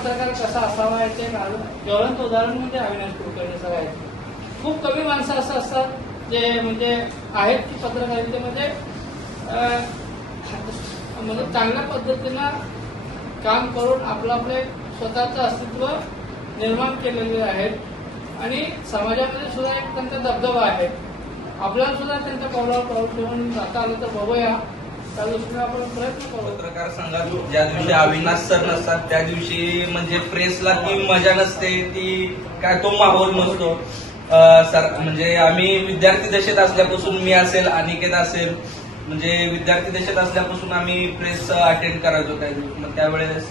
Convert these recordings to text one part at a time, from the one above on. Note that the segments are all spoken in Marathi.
पत्रकार कसा असावा याचे ज्वलंत उदाहरण म्हणजे अविनाश कुलकर्णी सर आहेत. खूप कमी माणसं असं असतात जे म्हणजे आहेत की पत्रकारितेमध्ये म्हणजे चांगल्या पद्धतीनं काम करून आपले स्वतःचं अस्तित्व निर्माण केलेले आहेत आणि समाजामध्ये सुद्धा एक त्यांचा दबदबा आहे. आपल्याला सुद्धा त्यांच्या पावलावर पाऊल ठेवून जाता आलं तर बघूया, त्या दृष्टीने आपण प्रयत्न करू. पत्रकार संघात ज्या दिवशी अविनाश सर नसतात त्या दिवशी म्हणजे प्रेसला ती मजा नसते, ती काय तो माहोल नसतो. सर म्हणजे आम्ही विद्यार्थी दशेत असल्यापासून मी असेल, अनिकेत असेल, म्हणजे विद्यार्थी दशेत असल्यापासून आम्ही प्रेस अटेंड करायचो. मग त्यावेळेस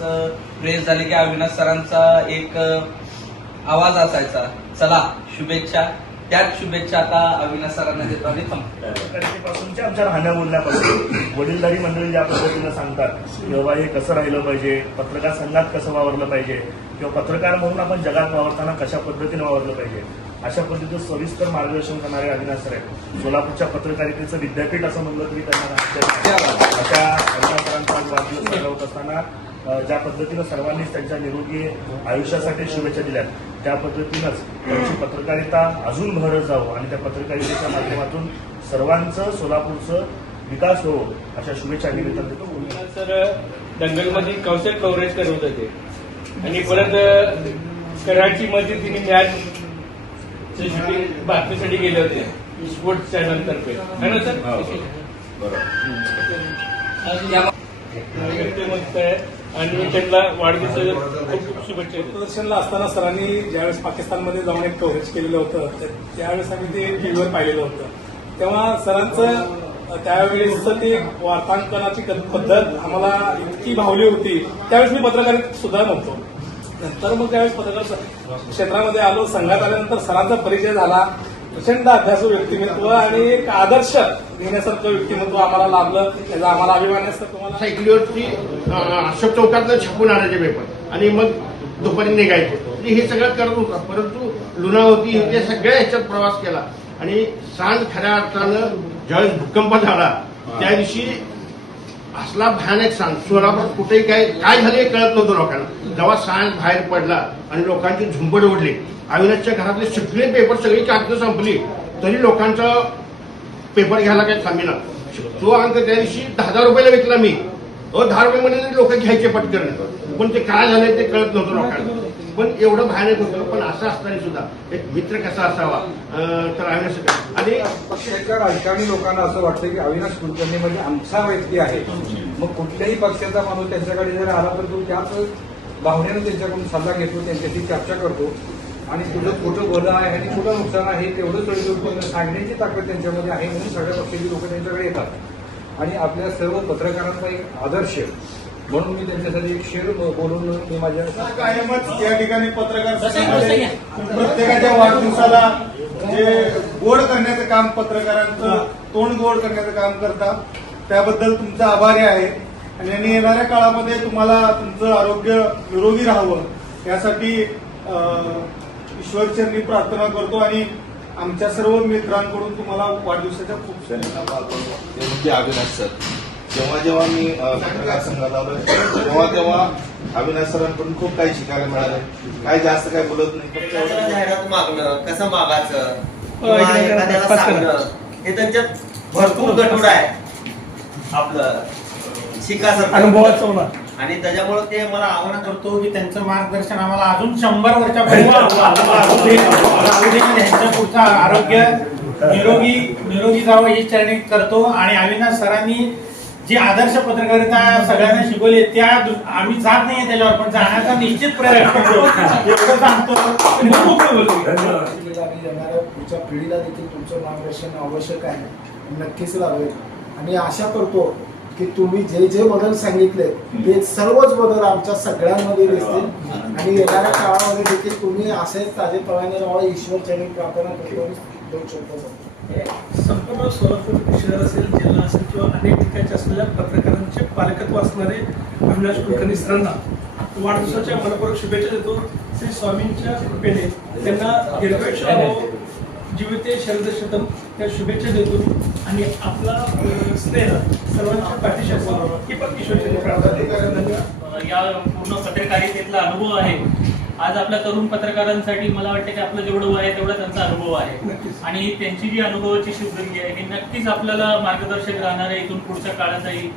प्रेस झाली की अविनाश सरांचा एक आवाज असायचा, चला शुभेच्छा. त्याच शुभेच्छा आता अविनाश सरांना देतो आणि पासूनच्या आमच्या राहण्या बोलण्यापासून वडीलधारी मंडळी ज्या पद्धतीनं सांगतात की बाबा हे कसं राहिलं पाहिजे, पत्रकार संघात कसं वावरलं पाहिजे किंवा पत्रकार म्हणून आपण जगात वावरताना कशा पद्धतीने वावरलं पाहिजे, अशा पद्धतीचं सविस्तर मार्गदर्शन करणारे अविनाश सर आहेत. सोलापूरच्या पत्रकारितेचं विद्यापीठ असं म्हणलं तरी त्यांना अशा अविनाश सरांचा वाढदिवस साजरा होत असताना ज्या पद्धतीनं सर्वांनीच त्यांच्या निरोगी आयुष्यासाठी शुभेच्छा दिल्या त्या पद्धतीनंच त्यांची पत्रकारिता अजून भरत जावं आणि त्या पत्रकारितेच्या माध्यमातून सर्वांचं सोलापूरचं विकास हो अशा शुभेच्छा निमित्तानं देतो. सर दंगलमध्ये कौशल कव्हरेज करत होते आणि परत कराचीमध्ये तिने मॅच बातमीसाठी गेले होते स्पोर्ट्स चॅनल तर्फे, है ना सर? आणि त्यांना वाढदिवसाच्या खूप शुभेच्छा. प्रदर्शनला असताना सरांनी ज्यावेळेस पाकिस्तानमध्ये जाऊन एक कव्हरेज केलेलं होतं त्यावेळेस आम्ही ते टीव्हीवर पाहिलेलं होतं. तेव्हा सरांचं त्यावेळेसचं ते वार्तांकनाची पद्धत आम्हाला इतकी भावली होती. त्यावेळेस मी पत्रकारितेत सुद्धा नव्हतो. नंतर मग त्यावेळेस पत्रकार क्षेत्रामध्ये आलो, संघात आल्यानंतर सरांचा परिचय झाला. प्रचंड अभ्यासू व्यक्तिमत्व आणि एक आदर्श घेण्यासारखं व्यक्तिमत्व आम्हाला लाभलं, त्याचा आम्हाला अभिमान असतं. तुम्हाला सायकलीवरती अशोक चौकातलं छापून आणायचे पेपर आणि मग दुपारी निघायचे, हे सगळं करत होता. परंतु लुणावती हे सगळ्या ह्याच्यात प्रवास केला आणि सांज खऱ्या अर्थानं ज्यावेळेस भूकंप झाला त्या दिवशी असला भयानक सांग सोलापूर कुठेही काय झाले कळत नव्हतं लोकांना. जेव्हा सांज बाहेर पडला आणि लोकांची झुंबड उडली, अविनाशच्या घरातले सगळे पेपर सगळी कागद संपली तरी लोकांचा पेपर घ्यायला काही थांबेना. तो अंक त्या दिवशी 10,000 रुपयाला विकला मी. 10 रुपयामध्ये लोक घ्यायचे पटकन, पण ते काय झालंय ते कळत नव्हतं लोकांना. पण एवढं भयानक होतं. पण असं असताना सुद्धा एक मित्र कसा असावा तर अविनाश. आणि पक्षाच्या राजकारणी लोकांना असं वाटतं की अविनाश कुलकर्णी म्हणजे आमचा व्यक्ती आहे. मग कुठल्याही पक्षाचा माणूस त्यांच्याकडे जर आला तर तो त्याच भावनेनं त्यांच्याकडून सल्ला घेतो, त्यांच्याशी चर्चा करतो आणि तुझं कुठं भलं आहे आणि कुठं नुकसान आहे तेवढं सोयीस्कर सांगण्याची ताकद त्यांच्यामध्ये आहे. म्हणून सगळ्या पक्षाची लोक त्यांच्याकडे येतात आणि आपल्या सर्व पत्रकारांचा एक आदर्श म्हणून मी त्यांच्यासाठी एक शेर बोलून मी माझ्या कायमच या ठिकाणी पत्रकार प्रत्येकाच्या वाढदिवसाला जे गोड करण्याचं काम, पत्रकारांचं तोंड गोड करण्याचं काम करतात, त्याबद्दल तुमचा आभारी आहे. आणि येणाऱ्या काळामध्ये तुम्हाला तुमचं आरोग्य निरोगी राहावं यासाठी ईश्वरचरणी प्रार्थना करतो आणि आमच्या सर्व मित्रांकडून तुम्हाला वाढदिवसाच्या खूप म्हणजे अविनाश सर. जेव्हा मी पत्रकार संघात आलो तेव्हा अविनाश सरांकडून खूप काही शिकायला मिळालं. काय जास्त काय बोलत नाही, जाहिरात मागणं, कसं मागायचं किंवा एखाद्याला सांगणं हे त्यांच्यात भरपूर गठूड आहे. आपलं शिकायचं अनुभवाचं आणि त्याच्यामुळे ते मला आव्हान करतो की त्यांचं मार्गदर्शन आम्हाला अजून 100 वर्षापर्यंत त्यांचं पुढचं आरोग्य निरोगी जावं ही चरणी करतो. आणि अविनाश सरांनी जी आदर्श पत्रकारिता सगळ्यांना शिकवली त्या आम्ही जात नाहीये त्याच्यावर, पण जाण्याचा निश्चित प्रयत्न करतो एवढं सांगतो. येणाऱ्या पुढच्या पिढीला देखील तुमचं मार्गदर्शन आवश्यक आहे, नक्कीच लावेल. आणि आशा करतो की तुम्ही जे जे बदल सांगितले ते सर्वच बदल आमच्या सगळ्यांमध्ये दिसतील आणि येणाऱ्या काळामध्ये देखील तुम्ही असेच ताजेपणाने राहा ईश्वर चरणी प्रार्थना करतो. दोन शब्द संपूर्ण सोलापूर शहर असेल, जिल्हा असेल किंवा अनेक ठिकाणचे असलेल्या पत्रकारांचे पालकत्व असणारे अविनाश कुलकर्णी सरांना वाढदिवसाच्या मनपूर्वक शुभेच्छा देतो. श्री स्वामींच्या कृपेने त्यांना दीर्घायुष्य जीविते शरद शतम त्या शुभेच्छा देतो आणि आपला स्नेह सर्वांच्या पाठीशी असावा ही पण ईश्वरचरणी प्रार्थना. या पूर्ण पत्रकारितेतला अनुभव आहे. आज आपल्या तरुण पत्रकारांसाठी मला वाटतं की आपलं जेवढं वय आहे तेवढा त्यांचा अनुभव आहे आणि त्यांची जी अनुभवाची शुद्धगी आहे ही नक्कीच आपल्याला मार्गदर्शक राहणार आहे इथून पुढच्या काळातही.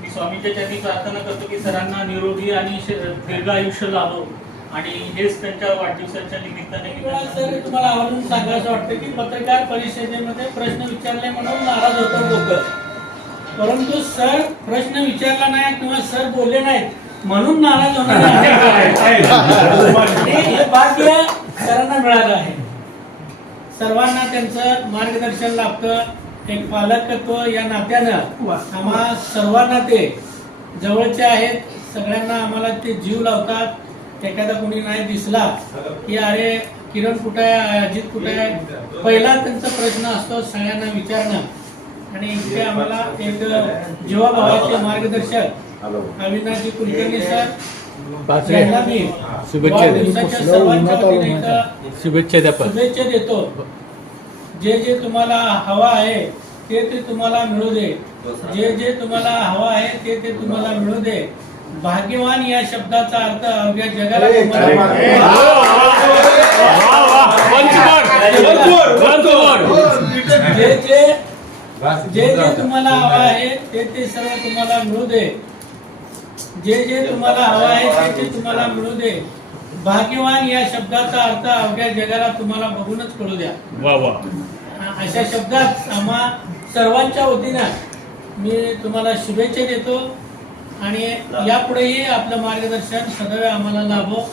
मी स्वामींच्या चरणी प्रार्थना करतो की सरांना निरोगी आणि दीर्घ आयुष्य लाभो आणि हेच त्यांच्या वाढदिवसाच्या निमित्ताने सर तुम्हाला आवर्जून सांगायचं वाटतं की पत्रकार परिषदेमध्ये प्रश्न विचारले म्हणून नाराज होतात लोक, परंतु सर प्रश्न विचारला नाही किंवा सर बोलले नाहीत म्हणून नाराज होणारे हे भाग्य सरांना मिळालं आहे. सर्वांना त्यांचं मार्गदर्शन लाभतं. एक पालकत्व या नात्यानं आम्हा सर्वांना ते जवळचे आहेत. सगळ्यांना आम्हाला ते जीव लावतात. एखादा कोणी नाही दिसला की अरे किरण कुठे आहे, अजित कुठे आहे, पहिला त्यांचा प्रश्न असतो सगळ्यांना विचारणं. आणि इथे आम्हाला एक जीवाभावाचे मार्गदर्शक अविनाशजी कुलकर्णी सर यांना मी वाढदिवसाच्या सर्वांच्या वतीने शुभेच्छा देतो. जे जे तुम्हाला हवा आहे ते तुम्हाला मिळू दे. जे जे तुम्हाला हवा आहे ते तुम्हाला मिळू दे. भाग्यवान या शब्दाचा अर्थ अवघ्या जगाला जे जे तुम्हाला हवा आहे ते सर्व तुम्हाला मिळू दे. जे जे तुम्हाला हवा आहे ते तुम्हाला मिळू दे. भाग्यवान या शब्दाचा अर्थ अवघ्या जगाला तुम्हाला बघूनच कळू द्या. अशा शब्दात आम्हा सर्वांच्या वतीनं मी तुम्हाला शुभेच्छा देतो आणि यापुढेही आपलं मार्गदर्शन सदैव आम्हाला लाभो.